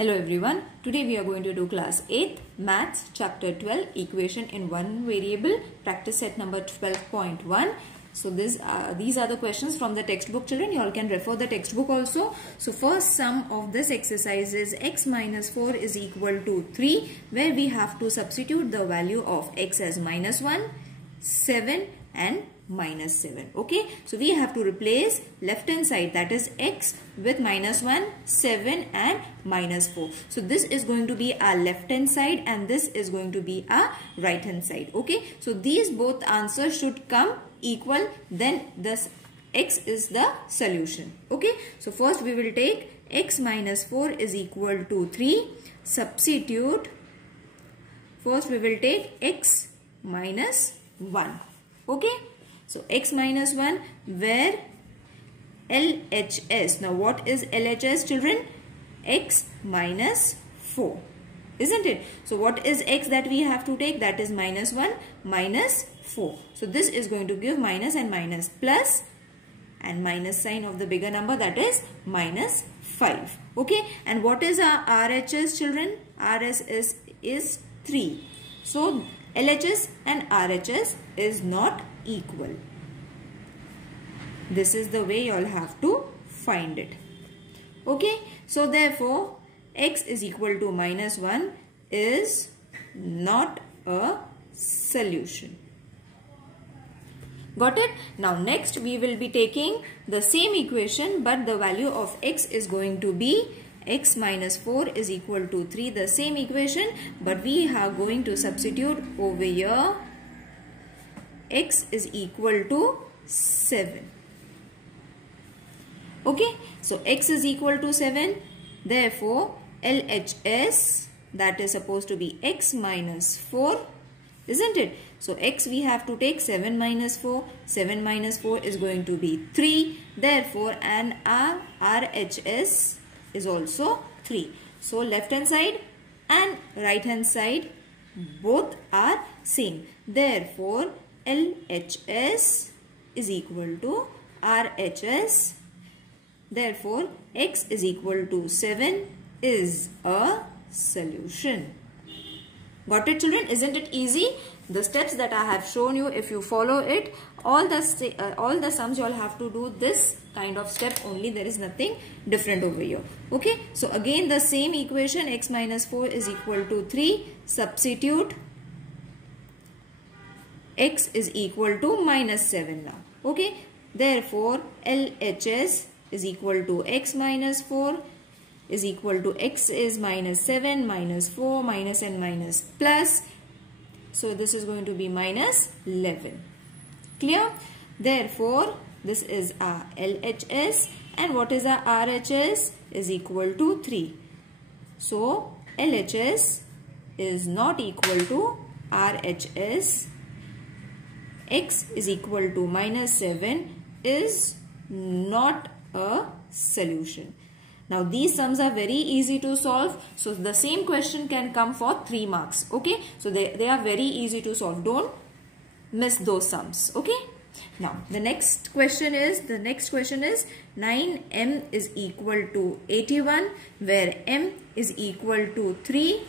Hello everyone, today we are going to do class 8th maths chapter 12 equation in one variable practice set number 12.1. So these are the questions from the textbook, children. You all can refer the textbook also. So first sum of this exercise is x minus 4 is equal to 3, where we have to substitute the value of x as minus 1, 7 and minus 7. Okay, so we have to replace left hand side, that is x, with minus 1, 7 and minus 4. So this is going to be our left hand side and this is going to be our right hand side. Okay, so these both answers should come equal, then this x is the solution. Okay, so first we will take x minus 4 is equal to 3. Substitute. First we will take x minus 1. Okay, so x minus 1, where LHS. Now what is LHS, children? X minus 4, isn't it? So what is x that we have to take? That is minus 1 minus 4. So this is going to give minus and minus, plus and minus sign of the bigger number, that is minus 5. Okay, and what is our RHS, children? RHS is 3. So LHS and RHS is not equal. This is the way you all have to find it. Okay, so therefore x is equal to minus 1 is not a solution. Got it? Now next we will be taking the same equation, but the value of x is going to be x minus 4 is equal to 3, the same equation, but we are going to substitute over here x is equal to 7. Okay, so x is equal to 7, therefore LHS, that is supposed to be x minus 4, isn't it? So x we have to take 7 minus 4, 7 minus 4 is going to be 3, therefore and our RHS is also 3. So left hand side and right hand side both are same, therefore LHS is equal to RHS. Therefore, x is equal to 7 is a solution. Got it, children? Isn't it easy? The steps that I have shown you, if you follow it, all the sums you all have to do this kind of step only. There is nothing different over here. Okay, so again the same equation, x minus 4 is equal to 3. Substitute x is equal to minus 7 now. Okay, therefore LHS is equal to x minus 4 is equal to x is minus 7 minus 4 minus and minus plus. So this is going to be minus 11. Clear? Therefore this is our LHS, and what is our RHS? Is equal to 3. So LHS is not equal to RHS. X is equal to minus 7 is not a solution. Now these sums are very easy to solve. So the same question can come for 3 marks. Okay, so they are very easy to solve. Don't miss those sums. Okay, now the next question is 9m is equal to 81, where m is equal to 3,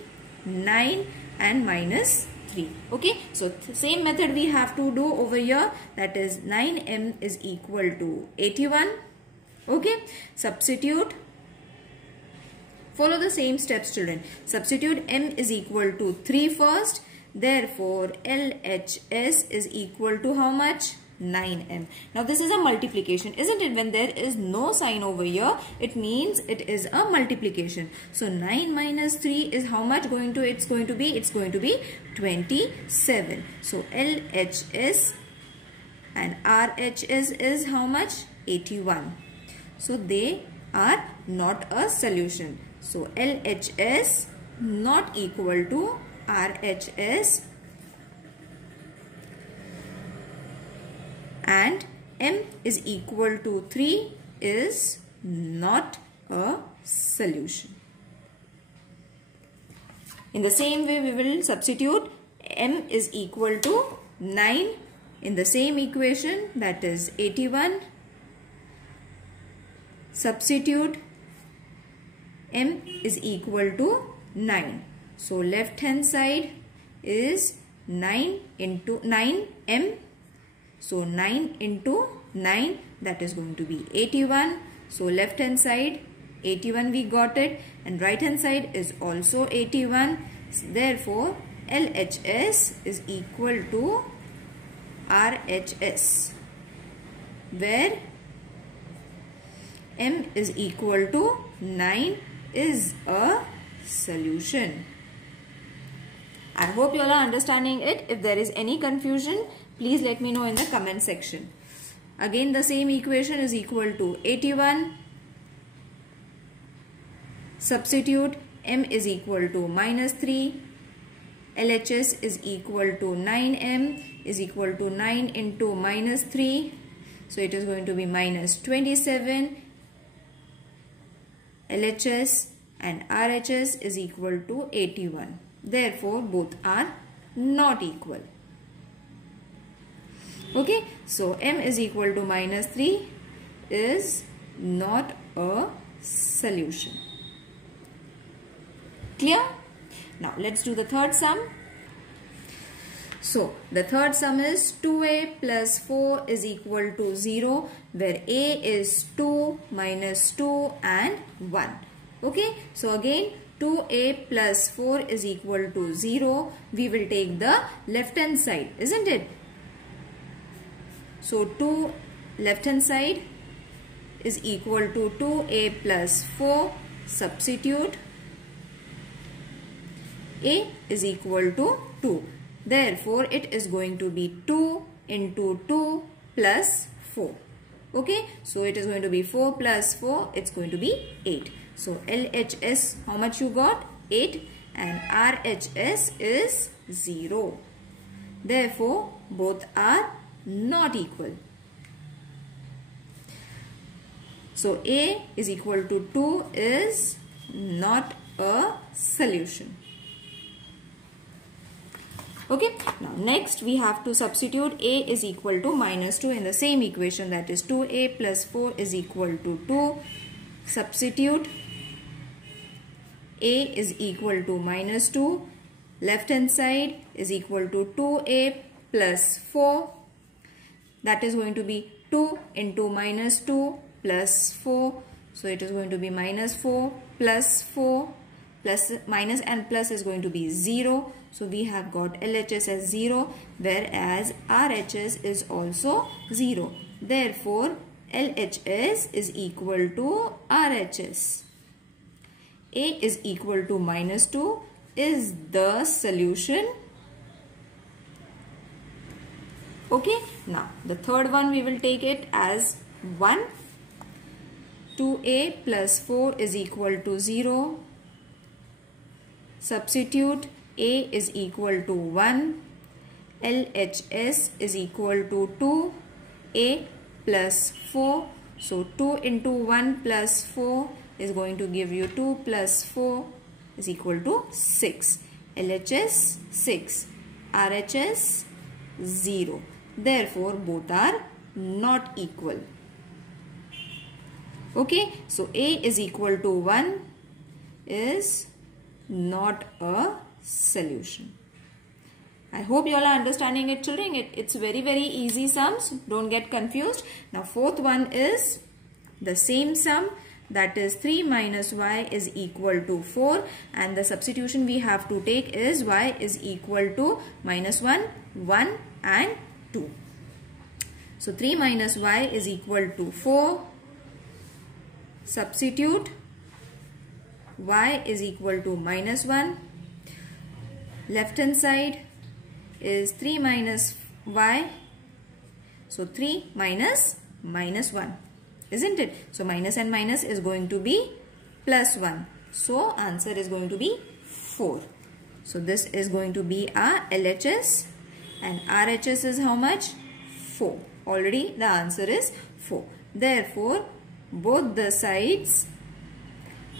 9 and minus 3. Okay, so same method we have to do over here, that is 9m is equal to 81. Okay, substitute. Follow the same steps, children. Substitute m is equal to 3 first. Therefore LHS is equal to how much? 9m. Now this is a multiplication, isn't it? When there is no sign over here, it means it is a multiplication. So 9 minus 3 is how much going to? It's going to be 27. So LHS and RHS is how much? 81. So they are not a solution. So LHS not equal to RHS, and m is equal to 3 is not a solution. In the same way we will substitute m is equal to 9 in the same equation, that is 81. Substitute m is equal to 9. So left hand side is 9 into 9m. So 9 into 9, that is going to be 81. So left hand side 81 we got it, and right hand side is also 81. Therefore LHS is equal to RHS, where m is equal to 9 is a solution. I hope you all are understanding it. If there is any confusion, please let me know in the comment section. Again, the same equation is equal to 81. Substitute m is equal to -3. LHS is equal to 9m is equal to 9 into -3. So it is going to be -27. LHS and RHS is equal to 81. Therefore, both are not equal. Okay, so m is equal to -3 is not a solution. Clear? Now let's do the third sum. So the third sum is 2a plus 4 is equal to 0, where a is 2 minus 2 and 1. Okay, so again 2a plus 4 is equal to 0. We will take the left hand side, isn't it? So 2 left hand side is equal to 2a plus 4. Substitute. A is equal to 2. Therefore, it is going to be 2 into 2 plus 4. Okay, so it is going to be 4 plus 4, it's going to be 8. So LHS, how much you got? 8, and RHS is 0. Therefore, both are not equal. So A is equal to 2 is not a solution. Okay, now next we have to substitute a is equal to -2 in the same equation, that is 2a plus 4 is equal to 2. Substitute a is equal to -2. Left hand side is equal to 2a plus 4. That is going to be 2 into -2 plus 4. So it is going to be -4 plus 4. Plus, minus and plus is going to be 0. So we have got LHS as 0, whereas RHS is also 0. Therefore, LHS is equal to RHS. A is equal to -2 is the solution. Okay, now the third one we will take it as 1. 2a plus 4 is equal to 0. Substitute a is equal to 1. LHS is equal to 2. A plus 4. So 2 into 1 plus 4 is going to give you 2 plus 4 is equal to 6. LHS 6. RHS 0. Therefore, both are not equal. Okay, so A is equal to 1 is not a solution. I hope you all are understanding it, children. It's very easy sums. Don't get confused. Now fourth one is the same sum, that is 3 minus y is equal to 4, and the substitution we have to take is y is equal to -1, 1 and 2. So 3 minus y is equal to 4. Substitute y is equal to -1. Left hand side is 3 minus y. So 3 minus -1, isn't it? So minus and minus is going to be +1. So answer is going to be 4. So this is going to be our LHS, and RHS is how much? 4. Already the answer is 4. Therefore, both the sides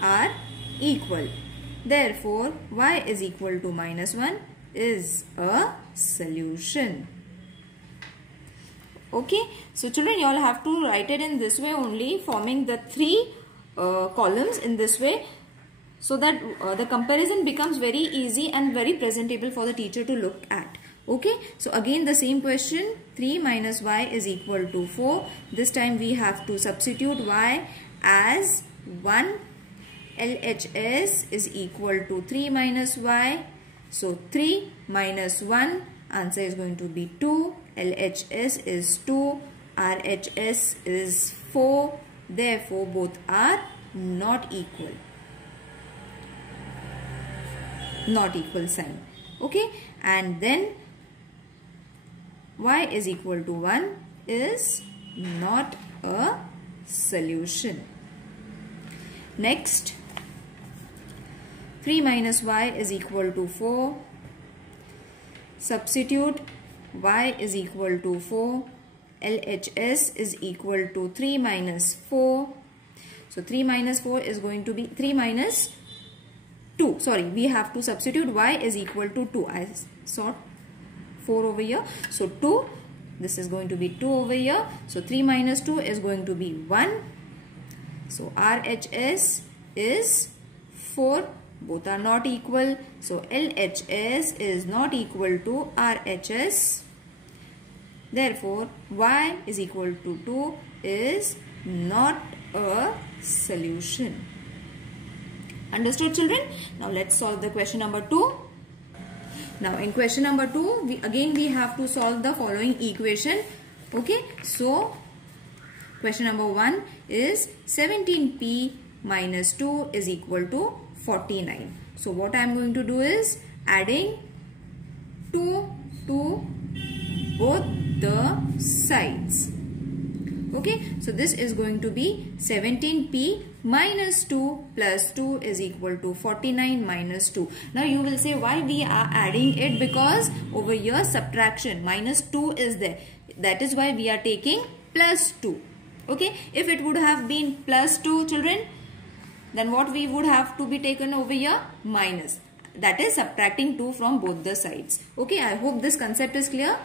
are equal. Therefore, y is equal to -1 is a solution. Okay, so children, you all have to write it in this way only, forming the 3 columns in this way. so that the comparison becomes very easy and very presentable for the teacher to look at. Okay, so again the same question, 3 minus y is equal to 4. This time we have to substitute y as 1. LHS is equal to 3 minus y. So 3 minus 1, answer is going to be 2. LHS is 2. RHS is 4. Therefore both are not equal. Not equal sign. Okay, and then y is equal to 1 is not a solution. Next, 3 minus y is equal to 4. Substitute y is equal to 4. LHS is equal to 3 minus 4. So 3 minus 4 is going to be 3 minus 2. Sorry, we have to substitute y is equal to 2. I saw 4 over here. So 2. This is going to be 2 over here. So 3 minus 2 is going to be 1. So RHS is 4. Both are not equal. So LHS is not equal to RHS. Therefore, y is equal to 2 is not a solution. Understood, children? Now let's solve the question number 2. Now in question number 2, we have to solve the following equation. Okay, so question number 1 is 17p minus 2 is equal to 49. So what I am going to do is adding 2 to both the sides. Okay, so this is going to be 17p minus 2 plus 2 is equal to 49 minus 2. Now you will say why we are adding it, because over here subtraction minus 2 is there. That is why we are taking plus 2. Okay, if it would have been plus 2, children, then what we would have to be taken over here? Minus. That is subtracting 2 from both the sides. Okay, I hope this concept is clear.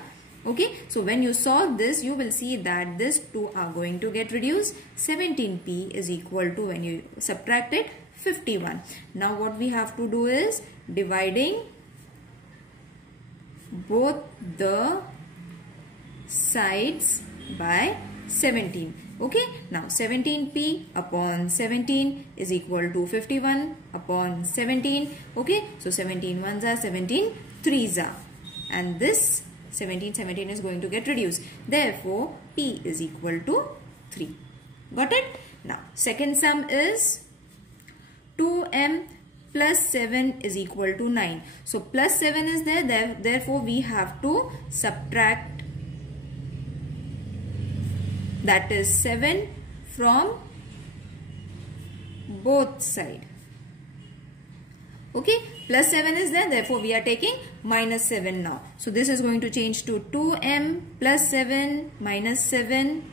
Okay, so when you solve this, you will see that this 2 are going to get reduced. 17p is equal to, when you subtract it, 51. Now what we have to do is dividing both the sides by 17. Okay, now 17p upon 17 is equal to 51 upon 17. Okay, so 17 ones are 17 threes are, and this 17 is going to get reduced. Therefore, p is equal to 3. Got it? Now, second sum is 2m plus 7 is equal to 9. So, plus 7 is there. Therefore, we have to subtract, that is 7 from both sides. Okay, plus 7 is there, therefore we are taking minus 7 now. So this is going to change to 2m plus 7 minus 7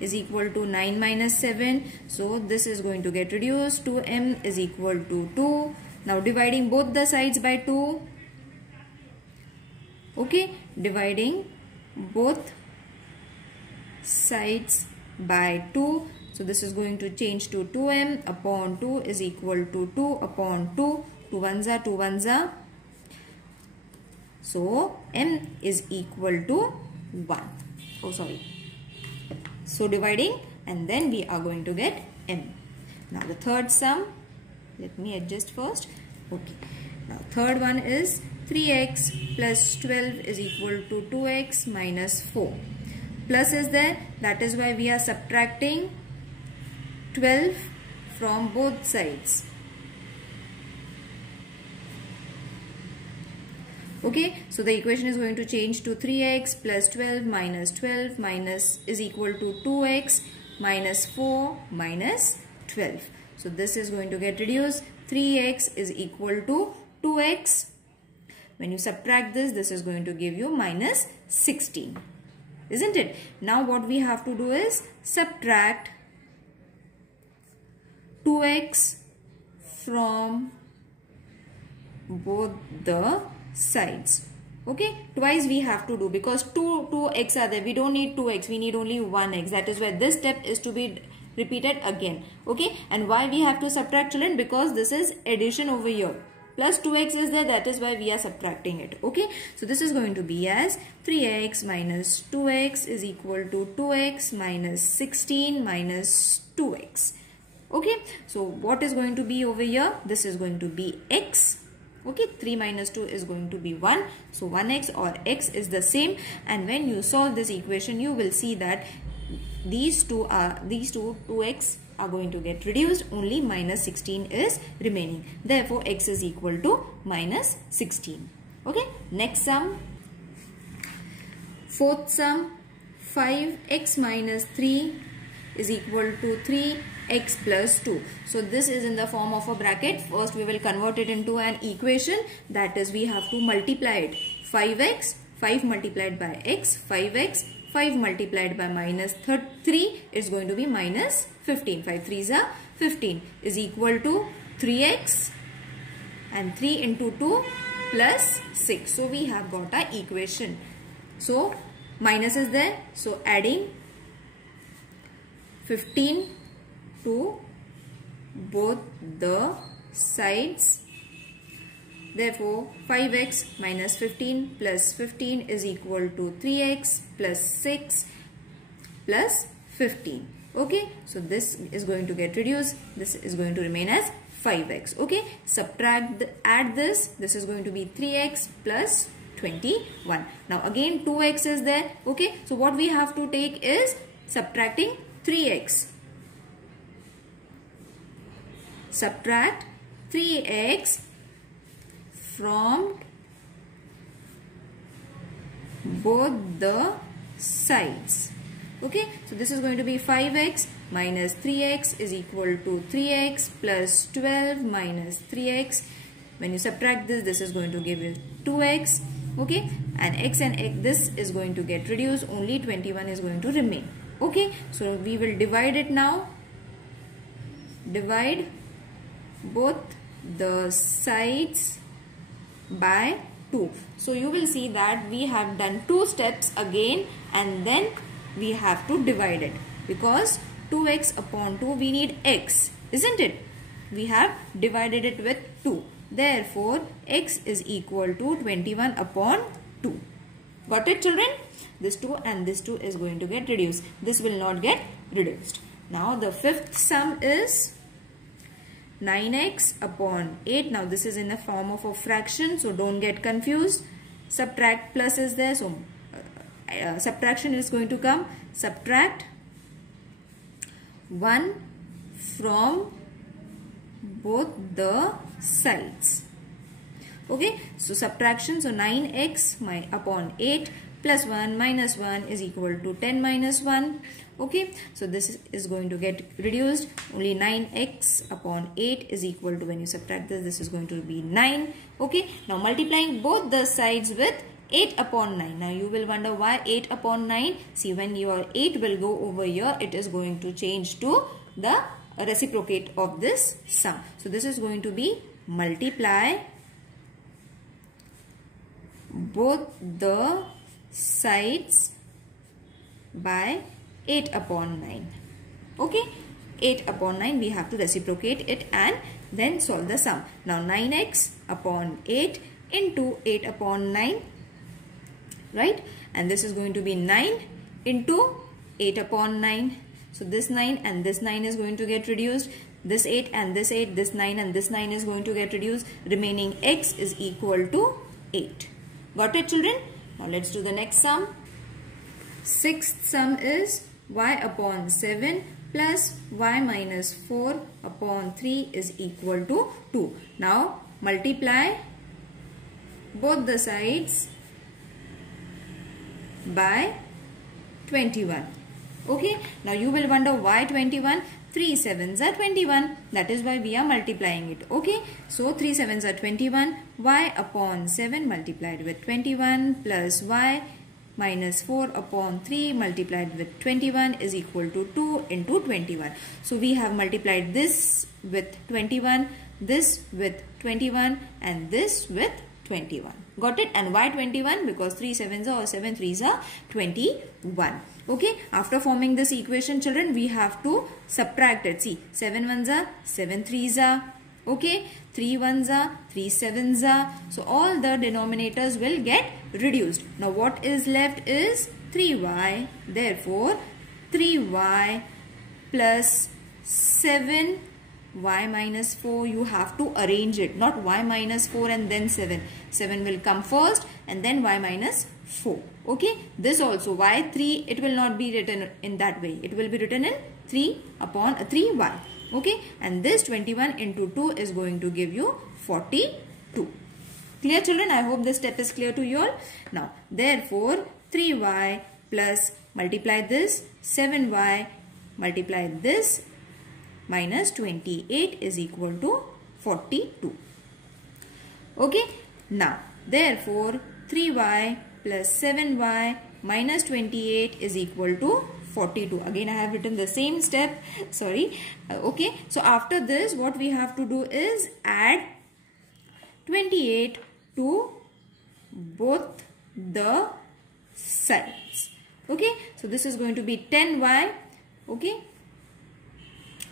is equal to 9 minus 7. So this is going to get reduced. 2m is equal to 2. Now dividing both the sides by 2. Okay, dividing both sides by 2. So this is going to change to 2m upon 2 is equal to 2 upon 2. 2 ones are 2 ones are. So m is equal to 1. Oh, sorry. So dividing, and then we are going to get m. Now the third sum, let me adjust first. Okay. Now third one is 3x plus 12 is equal to 2x minus 4. Plus is there, that is why we are subtracting 12 from both sides. Okay, so the equation is going to change to 3x plus 12 minus is equal to 2x minus 4 minus 12. So this is going to get reduced. 3x is equal to 2x. When you subtract this, this is going to give you minus 16. Isn't it? Now what we have to do is subtract 2x from both the sides. Okay, twice we have to do, because 2x are there. We don't need 2x, we need only 1x. That is why this step is to be repeated again. Okay, and why we have to subtract, children? Because this is addition over here. Plus 2x is there, that is why we are subtracting it. Okay, so this is going to be as 3x minus 2x is equal to 2x minus 16 minus 2x. Okay, so what is going to be over here? This is going to be x. Okay, 3 minus 2 is going to be 1. So 1x or x is the same, and when you solve this equation, you will see that these two 2x are going to get reduced. Only minus 16 is remaining. Therefore, x is equal to minus 16. Okay, next sum. Fourth sum, 5x minus 3 is equal to 3x plus 2. So this is in the form of a bracket. First we will convert it into an equation, that is we have to multiply it. 5x, 5 multiplied by x, 5x, 5 multiplied by minus 3 is going to be minus 15. 5 3s are 15 is equal to 3x and 3 into 2 plus 6. So we have got our equation. So minus is there. So adding 15 to both the sides. Therefore, 5x minus 15 plus 15 is equal to 3x plus 6 plus 15. Okay, so this is going to get reduced. This is going to remain as 5x. Okay, add this. This is going to be 3x plus 21. Now again 2x is there. Okay, so what we have to take is subtracting 3x. Subtract 3x from both the sides. Okay, so this is going to be 5x minus 3x is equal to 3x plus 12 minus 3x. When you subtract this, this is going to give you 2x. Okay, and x and x, this is going to get reduced. Only 21 is going to remain. Okay, so we will divide it now. Divide both the sides by 2. So you will see that we have done 2 steps again, and then we have to divide it, because 2x upon 2 we need x, isn't it? We have divided it with 2. Therefore, x is equal to 21 upon 2. Got it, children? This 2 and this 2 is going to get reduced. This will not get reduced. Now the fifth sum is 9x upon 8. Now this is in the form of a fraction, so don't get confused. Subtract plus is there, so subtraction is going to come. Subtract 1 from both the sides. Okay, so subtraction, so 9x upon 8 plus 1 minus 1 is equal to 10 minus 1. Okay, so this is going to get reduced. Only 9x upon 8 is equal to, when you subtract this, this is going to be 9. Okay, now multiplying both the sides with 8 upon 9. Now you will wonder why 8 upon 9. See, when your 8 will go over here, it is going to change to the reciprocate of this sum. So this is going to be multiply both the sides by 8 upon 9. Okay, 8 upon 9 we have to reciprocate it and then solve the sum. Now 9x upon 8 into 8 upon 9, right? And this is going to be 9 into 8 upon 9. So this 9 and this 9 is going to get reduced. This 8 and this 8, this 9 and this 9 is going to get reduced. Remaining x is equal to 8. Got it, children? Now let's do the next sum. Sixth sum is y upon 7 plus y minus 4 upon 3 is equal to 2. Now multiply both the sides by 21. Okay, now you will wonder why 21? 3 7s are 21. That is why we are multiplying it. Okay, so 3 7s are 21. Y upon 7 multiplied with 21 plus y minus 4 upon 3 multiplied with 21 is equal to 2 into 21. So we have multiplied this with 21, this with 21 and this with 21. Got it? And why 21? Because 3 7s are or 7 3s are 21. Okay. After forming this equation, children, we have to subtract it. See, 7 1s are 7 3s are. Okay. 3 1s are 3 7s are. So all the denominators will get reduced. Now what is left is 3y. Therefore 3y plus 7 y minus 4, you have to arrange it, not y minus 4 and then 7. 7 will come first and then y minus 4. Okay, this also y3, it will not be written in that way. It will be written in 3 upon 3y. Okay, and this 21 into 2 is going to give you 42. Clear, children? I hope this step is clear to you all. Now, therefore 3y plus multiply this 7y multiply this minus 28 is equal to 42. Okay. Now, therefore, 3y plus 7y minus 28 is equal to 42. Again, I have written the same step. Sorry. Okay. So, after this, what we have to do is add 28 to both the sides. Okay. So, this is going to be 10y. Okay.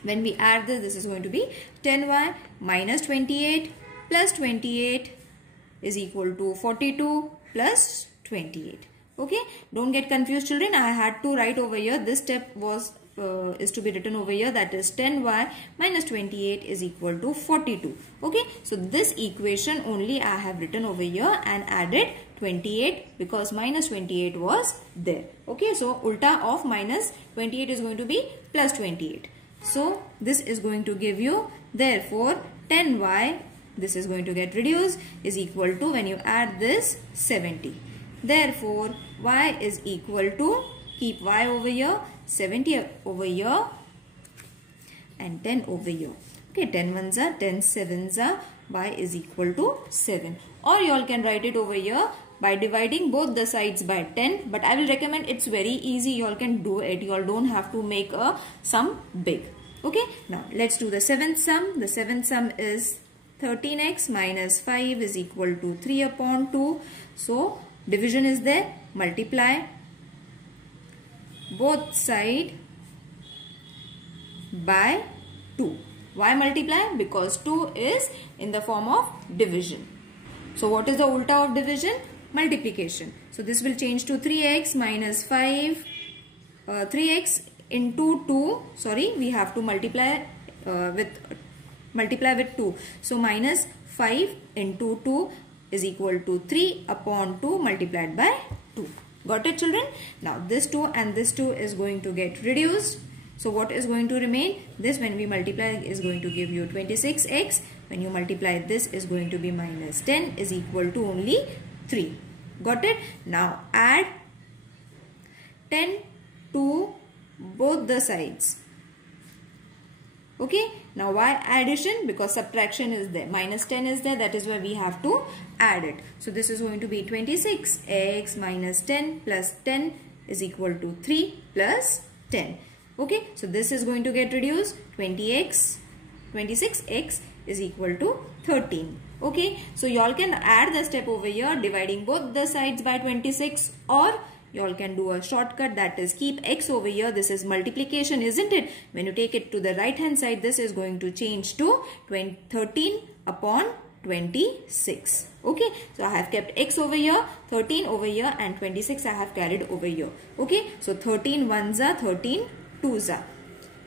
When we add this, this is going to be 10y minus 28 plus 28 is equal to 42 plus 28. Okay, don't get confused, children. I had to write over here. This step was is to be written over here. That is 10y minus 28 is equal to 42. Okay, so this equation only I have written over here and added 28 because minus 28 was there. Okay, so ulta of minus 28 is going to be plus 28. So this is going to give you, therefore 10y, this is going to get reduced, is equal to, when you add this, 70. Therefore y is equal to, keep y over here, 70 over here and 10 over here. Okay, 10 ones are 10 7s are, y is equal to 7. Or you all can write it over here by dividing both the sides by 10. But I will recommend, it's very easy. You all can do it. You all don't have to make a sum big. Okay. Now let's do the 7th sum. The 7th sum is 13x minus 5 is equal to 3 upon 2. So division is there. Multiply both side by 2. Why multiply? Because 2 is in the form of division. So what is the ulta of division? Multiplication. So this will change to 3x minus 5. 3x into 2. Sorry, we have to multiply with 2. So minus 5 into 2 is equal to 3 upon 2 multiplied by 2. Got it, children? Now this 2 and this 2 is going to get reduced. So what is going to remain? This, when we multiply, is going to give you 26x. When you multiply this, is going to be minus 10 is equal to only 3. Got it? Now add 10 to both the sides. Okay. Now why addition? Because subtraction is there. Minus 10 is there. That is why we have to add it. So this is going to be 26x minus 10 plus 10 is equal to 3 plus 10. Okay. So this is going to get reduced. 26x is equal to 13. Okay. So you all can add the step over here, dividing both the sides by 26, or you all can do a shortcut, that is keep x over here. This is multiplication, isn't it? When you take it to the right hand side, this is going to change to 13 upon 26. Okay. So I have kept x over here, 13 over here, and 26 I have carried over here. Okay. So 13 ones are, 13 twos are.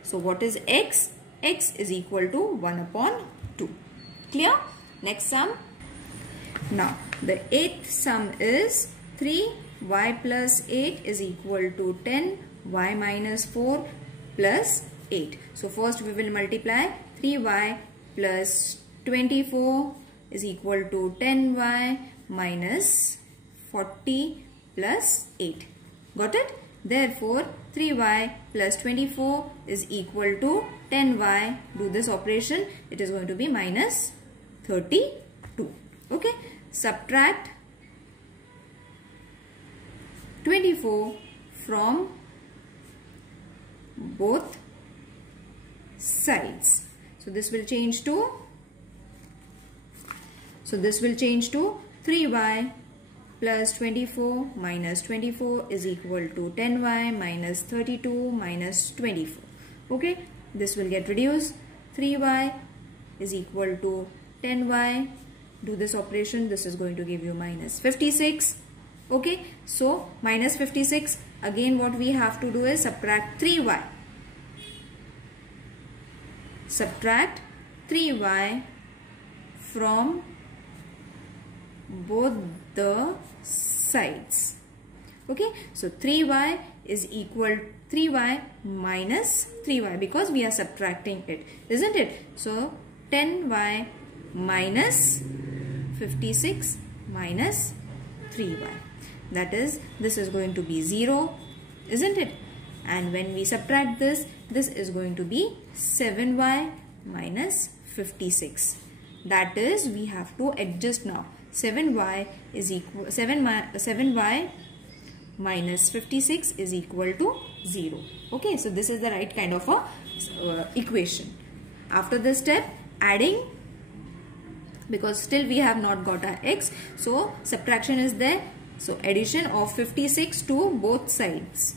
So what is x? X is equal to 1 upon 2. Clear? Next sum. Now the 8th sum is 3y plus 8 is equal to 10 y minus 4 plus 8. So first we will multiply 3y plus 24 is equal to 10y minus 40 plus 8. Got it? Therefore 3y plus 24 is equal to 10y. Do this operation. It is going to be minus 32. Okay. Subtract 24 from both sides. So this will change to 3y plus 24 minus 24 is equal to 10y minus 32 minus 24. Okay, this will get reduced. 3y is equal to 10y. Do this operation. This is going to give you minus 56. Okay, so minus 56. Again, what we have to do is subtract 3y. Subtract 3y from both the sides. Okay, so 3y is equal 3y minus 3y because we are subtracting it, isn't it? So 10y minus 56 minus 3y. That is, this is going to be 0, isn't it? And when we subtract this, this is going to be 7y minus 56. That is, we have to adjust now. 7y is equal 7y minus 56 is equal to 0. Okay, so this is the right kind of a equation. After this step, adding, because still we have not got our x, so subtraction is there. So addition of 56 to both sides.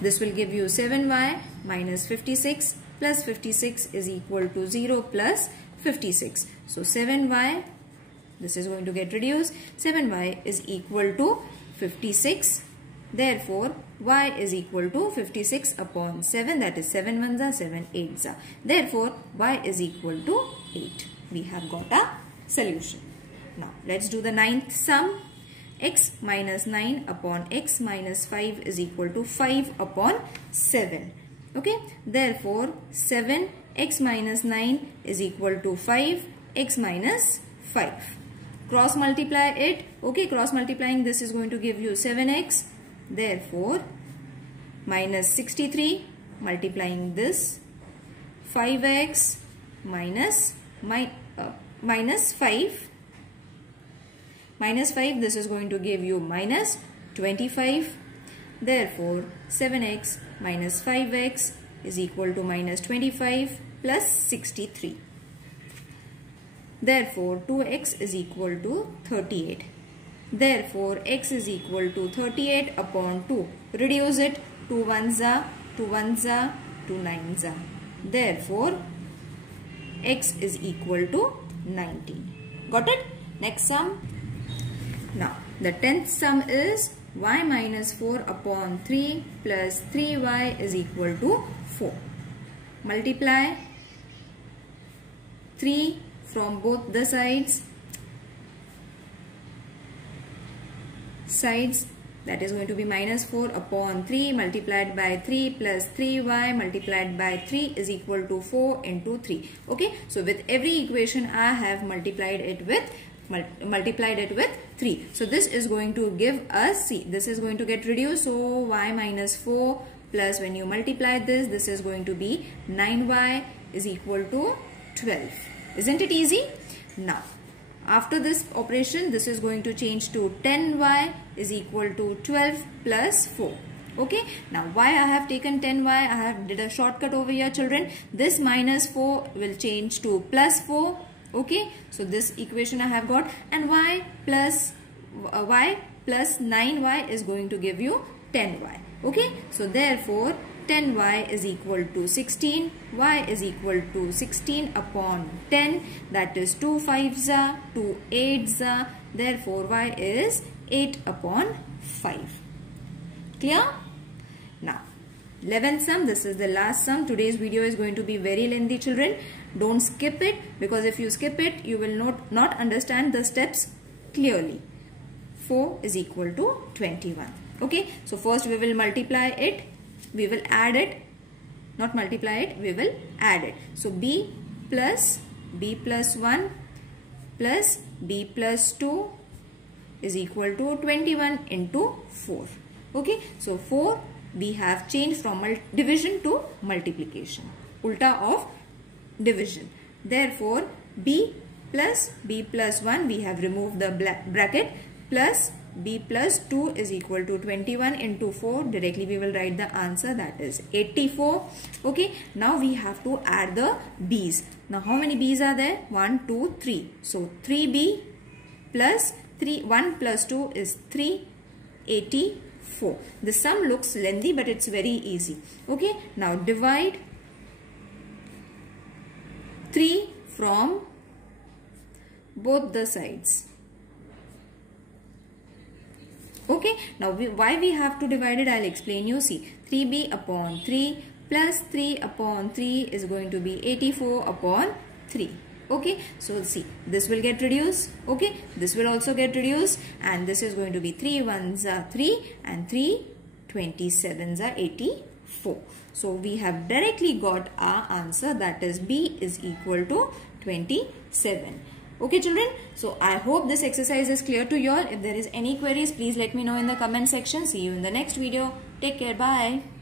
This will give you 7y minus 56 plus 56 is equal to 0 plus 56. So 7y, this is going to get reduced. 7y is equal to 56. Therefore, y is equal to 56 upon 7. That is 7 ones are 7 eights are. Therefore, y is equal to 8. We have got a solution. Now, let's do the ninth sum. X minus 9 upon x minus 5 is equal to 5 upon 7. Okay. Therefore, 7 x minus 9 is equal to 5 x minus 5. Cross multiply it. Okay. Cross multiplying this is going to give you 7x. Therefore, minus 63 multiplying this 5x minus 5. Minus 5, this is going to give you minus 25. Therefore, 7x minus 5x is equal to minus 25 plus 63. Therefore, 2x is equal to 38. Therefore, x is equal to 38 upon 2. Reduce it. 2 ones are, 2 ones are, 2 nines are. Therefore, x is equal to 19. Got it? Next sum. Now, the 10th sum is y minus 4 upon 3 plus 3y is equal to 4. Multiply 3 from both the sides. That is going to be minus 4 upon 3 multiplied by 3 plus 3y multiplied by 3 is equal to 4 into 3. Okay, so with every equation I have multiplied it with 3. So this is going to give us, see, this is going to get reduced. So y minus 4 plus, when you multiply this is going to be 9y is equal to 12. Isn't it easy? Now, after this operation, this is going to change to 10y is equal to 12 plus 4. Okay. Now, why I have taken 10y? I have did a shortcut over here, children. This minus 4 will change to plus 4. Okay, so this equation I have got, and y plus 9y is going to give you 10y. Okay, so therefore 10y is equal to 16. Y is equal to 16 upon 10. That is 2 5s are, 2 8s are. Therefore y is 8 upon 5. Clear? Now, 11th sum. This is the last sum. Today's video is going to be very lengthy, children. Don't skip it, because if you skip it, you will not understand the steps clearly. 4 is equal to 21. Okay, so first we will multiply it. We will add it. Not multiply it, we will add it. So b plus 1 plus b plus 2 is equal to 21 into 4. Okay, so 4 we have changed from division to multiplication. Ulta of division. Therefore, b plus 1 we have removed the bracket plus b plus 2 is equal to 21 into 4. Directly we will write the answer, that is 84. Okay, now we have to add the b's. Now how many b's are there? 1, 2, 3. So 3b plus 3, 1 plus 2 is 3, 84. The sum looks lengthy but it's very easy. Okay, now divide 3 from both the sides. Okay, now why we have to divide it, I'll explain you. See, 3b upon 3 plus 3 upon 3 is going to be 84 upon 3. Okay, so see, this will get reduced. Okay, this will also get reduced, and this is going to be 3 1s are 3 and 3 27s are 84. So we have directly got our answer, that is b is equal to 27. Okay children, so I hope this exercise is clear to you all. If there is any queries, please let me know in the comment section. See you in the next video. Take care. Bye.